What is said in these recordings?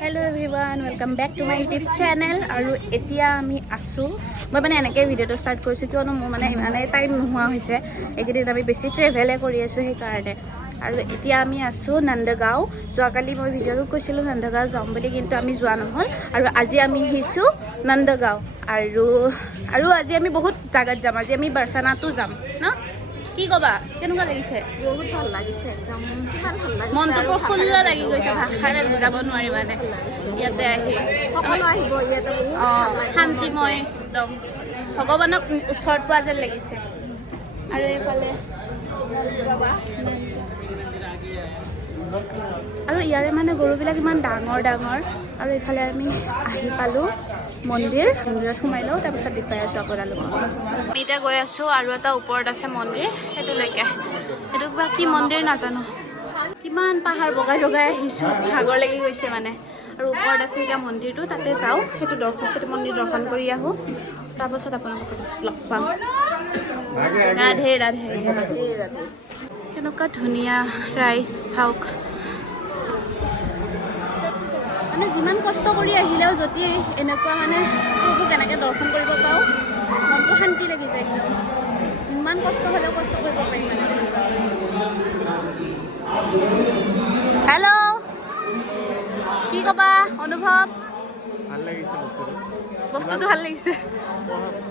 Hello everyone, welcome back to my YouTube channel. আৰু এতিয়া আমি আছো মই মানে এনেকৈ ভিডিওটো ষ্টাৰ্ট কৰিছোঁ কিয়নো মোৰ মানে ইমানেই টাইম নোহোৱা হৈছে এইকেইদিন আমি বেছি ট্ৰেভেলে কৰি আছোঁ সেইকাৰণে আৰু এতিয়া আমি আছো নন্দগাঁও যোৱাকালি মই ভিডিঅ'টো কৈছিলোঁ নন্দগাঁও যাম বুলি কিন্তু আমি যোৱা নহ'ল আৰু আজি আমি আহিছোঁ নন্দগাঁও আৰু আজি আমি বহুত জাগাত যাম আজি আমি বাৰসানাতো যাম ন কি কবা কেনেকুৱা লাগিছে বহুত ভাল লাগিছে একদম কিমান ভাল লাগিছে মনটো প্ৰফুল্ল লাগি গৈছে ভাষাৰে বুজাব নোৱাৰি মানে ইয়াতে আহি সকলো আহিব ইয়াতে বহুত ভাল লাগে শান্তিময় একদম ভগৱানক ওচৰত পোৱা যেন লাগিছে আৰু এইফালে আৰু ইয়াৰে মানে গৰুবিলাক ইমান ডাঙৰ ডাঙৰ আৰু এইফালে আমি আহি পালোঁ মন্দিৰত সোমাই লওঁ তাৰপিছত দেখুৱাই আছোঁ আপোনালোকক আমি এতিয়া গৈ আছোঁ আৰু এটা ওপৰত আছে মন্দিৰ সেইটোলৈকে সেইটো কিবা কি মন্দিৰ নাজানো কিমান পাহাৰ বগাই বগাই আহিছোঁ ভাগৰ লাগি গৈছে মানে আৰু ওপৰত আছে এতিয়া মন্দিৰটো তাতে যাওঁ সেইটো মন্দিৰ দৰ্শন কৰি আহোঁ তাৰপাছত আপোনালোকক লগ পাম ৰাধে ৰাধে কেনেকুৱা ধুনীয়া ৰাইজ চাওক মানে যিমান কষ্ট কৰি আহিলেও যদি এনেকুৱা মানে প্ৰভুক এনেকৈ দৰ্শন কৰিব পাওঁ মনটো শান্তি লাগি যায় একদম যিমান কষ্ট হ'লেও কষ্ট কৰিব পাৰি মানে হেল্ল' কি ক'বা অনুভৱ ভাল লাগিছে বস্তুটো ভাল লাগিছে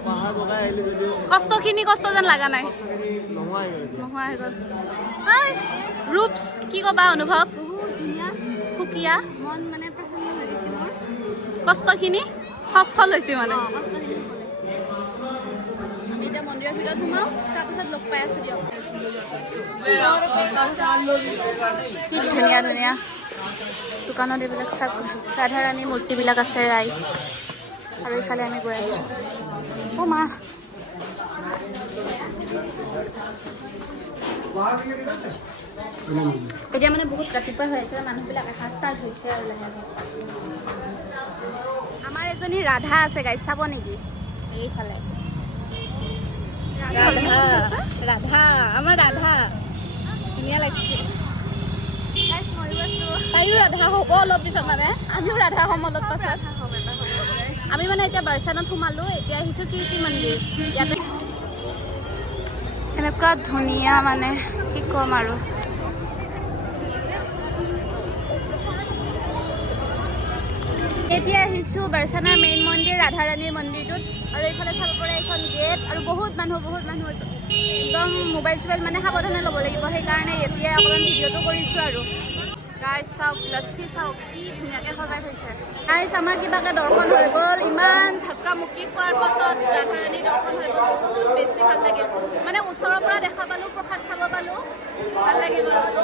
পাহাৰ বগাই আহিলো যদিও কষ্টখিনি কষ্ট যেন লগা নাই কষ্টখিনি নোহোৱা হৈ গ'ল হাই ৰূপছ কি ক'বা অনুভৱ বহুত ধুনীয়া সুকীয়া মন মানে প্ৰসন্ন হৈ গৈছে মোৰ কষ্টখিনি সফল হৈছে মানে কষ্টখিনি কৰিছে আমি এতিয়া মন্দিৰৰ ভিতৰত সোমাওঁ তাৰপিছত লগ পাই আছোঁ দিয়ক কি ধুনীয়া ধুনীয়া দোকানত এইবিলাক চাওক ৰাধা ৰাণী মূৰ্তিবিলাক আছে ৰাইজ আৰু এইফালে আমি গৈ আছোঁ অ' মা এতিয়া মানে বহুত ৰাতিপুৱা হৈ আছে মানুহবিলাক অহা ষ্টাৰ্ট হৈছে আৰু লাহে লাহে আমাৰ এজনী ৰাধা আছে গাইজ চাব নেকি এইফালে ৰাধা আমাৰ ৰাধা ধুনীয়া লাগিছে তাইও ৰাধা হ'ব অলপ পিছত মানে আমিও ৰাধা হ'ম অলপ পাছত আমি মানে এতিয়া বাৰসানাত সোমালোঁ এতিয়া আহিছোঁ কীৰ্তি মন্দিৰ ইয়াতে এনেকুৱা ধুনীয়া মানে কি ক'ম আৰু এতিয়া আহিছোঁ বাৰসানাৰ মেইন মন্দিৰ ৰাধা ৰাণীৰ মন্দিৰটোত আৰু এইফালে চাব পৰা এখন গেট আৰু বহুত মানুহ একদম মোবাইল চোবাইল মানে সাৱধানে ল'ব লাগিব সেইকাৰণে এতিয়া অকণমান ভিডিঅ'টো কৰিছোঁ আৰু ৰাইজ চাওক লচ্ছি চাওক কি ধুনীয়াকৈ সজাই থৈছে ৰাইজ আমাৰ কিবাকৈ দৰ্শন হৈ গ'ল ইমান ধাক্কা মুক্কি খোৱাৰ পাছত ৰাধা ৰাণীৰ দৰ্শন হৈ গ'ল বহুত বেছি ভাল লাগিল মানে ওচৰৰ পৰা দেখা পালোঁ প্ৰসাদ খাব পালোঁ ভাল লাগি গ'ল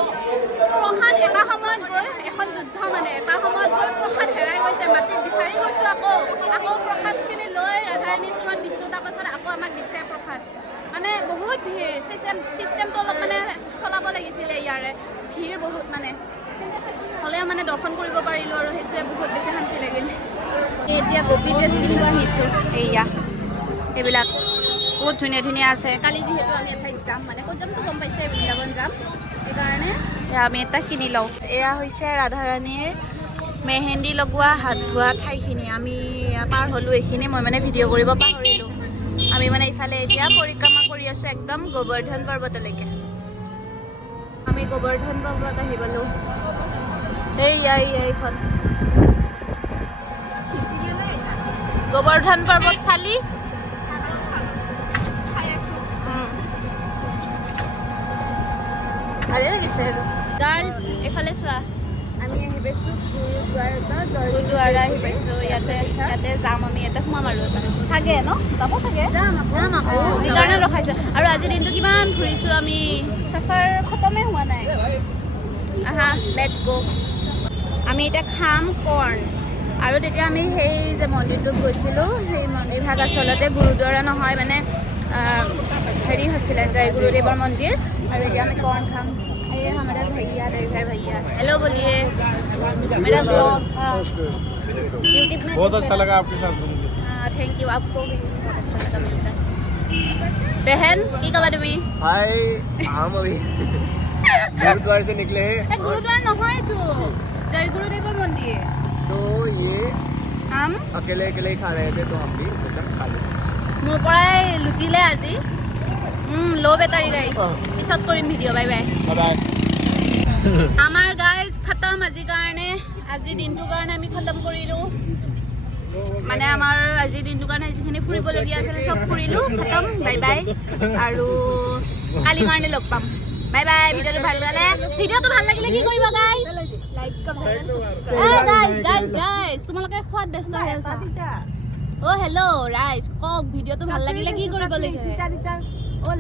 প্ৰসাদ এটা সময়ত গৈ এখন যুদ্ধ মানে এটা সময়ত গৈ প্ৰসাদ হেৰাই গৈছে মাটিত বিচাৰি গৈছোঁ আকৌ প্ৰসাদখিনি লৈ ৰাধা ৰাণীৰ ওচৰত দিছোঁ তাৰপাছত আকৌ আমাক দিছে প্ৰসাদ মানে বহুত ভিৰ চিষ্টেমটো অলপ মানে সলাব লাগিছিলে ইয়াৰে ভিৰ বহুত মানে হ'লেও মানে দৰ্শন কৰিব পাৰিলোঁ আৰু সেইটোৱে বহুত বেছি শান্তি লাগিল এতিয়া গোপী ড্ৰেছ কিনিব আহিছোঁ এইয়া এইবিলাক বহুত ধুনীয়া ধুনীয়া আছে কালি যিহেতু আমি এঠাইত যাম মানে ক'ত যামতো গম পাইছে বৃন্দাবন যাম সেইকাৰণে আমি এটা কিনি লওঁ এয়া হৈছে ৰাধা ৰাণীৰ মেহেন্দি লগোৱা হাত ধোৱা ঠাইখিনি আমি পাৰ হ'লোঁ এইখিনি মই মানে ভিডিঅ' কৰিব পাহৰিলোঁ আমি মানে ইফালে এতিয়া পৰিক্ৰমা কৰি আছোঁ একদম গোবৰ্ধন পৰ্বতলৈকে আমি গোবৰ্ধন পৰ্বত আহি পালোঁ এইখন গোবৰ্ধন পৰ্বত চালি ভালে লাগিছে আৰু গাৰ্লছ এইফালে চোৱা আমি আহি পাইছোঁ গুৰুদ্বাৰা আহি পাইছোঁ ইয়াতে যাম আমি ইয়াতে সোমাম আৰু চাগে ন যাব চাগে যাম আকৌ সেইকাৰণে ৰখাইছোঁ আৰু আজিৰ দিনটো কিমান ঘূৰিছোঁ আমি চাফাৰ খতমে হোৱা নাই আহা লেটছ গ' আমি এতিয়া খাম কৰ্ণ আৰু তেতিয়া আমি সেই যে মন্দিৰটোত গৈছিলোঁ সেই মন্দিৰভাগ আচলতে গুৰুদ্বাৰা নহয় মানে হেৰি হৈছিলে জয় গুৰুদেৱৰ মন্দিৰ আৰু এতিয়া আমি কৰ্ণ খাম ये हमारा भैया ड्राइवर भैया हेलो बोलिए मेरा ब्लॉग था यूट्यूब में बहुत अच्छा लगा आपके साथ घूमके थैंक यू आपको भी बहुत अच्छा लगा मिलता बहन की खबर तुम्हें हाय हम अभी गुरुद्वारे से निकले हैं गुरुद्वारा নহয় তো জয় গুৰুদেৱৰ মন্দিৰ तो খাম अकेले अकेले ही खा रहे थे तो हम भी सोचा खा लेते মোৰ পৰাই লুটিলে আজি ল' বেটাৰী গাইজ পিছত কৰিম ভিডিঅ' বাই বাই बाय আমাৰ গাইজ খতম আজিৰ কাৰণে আজিৰ দিনটোৰ কাৰণে আমি খতম কৰিলোঁ মানে আমাৰ আজিৰ দিনটোৰ কাৰণে যিখিনি ফুৰিবলগীয়া আছিলে চব ফুৰিলোঁ খতম বাই বাই আৰু কালি কাৰণে লগ পাম বাই বাই ভিডিঅ'টো ভাল লাগিলে কি কৰিব গাইজ লাইক কমেণ্ট গাইজ তোমালোকে খোৱাত ব্যস্ত হৈ আছা অ' হেল্ল' ৰাইজ কওক ভিডিঅ'টো ভাল লাগিলে কি কৰিব লাগে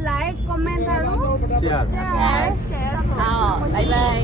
লাইক কমেণ্ট আৰু शेयर শ্বেয়াৰ বাই বাই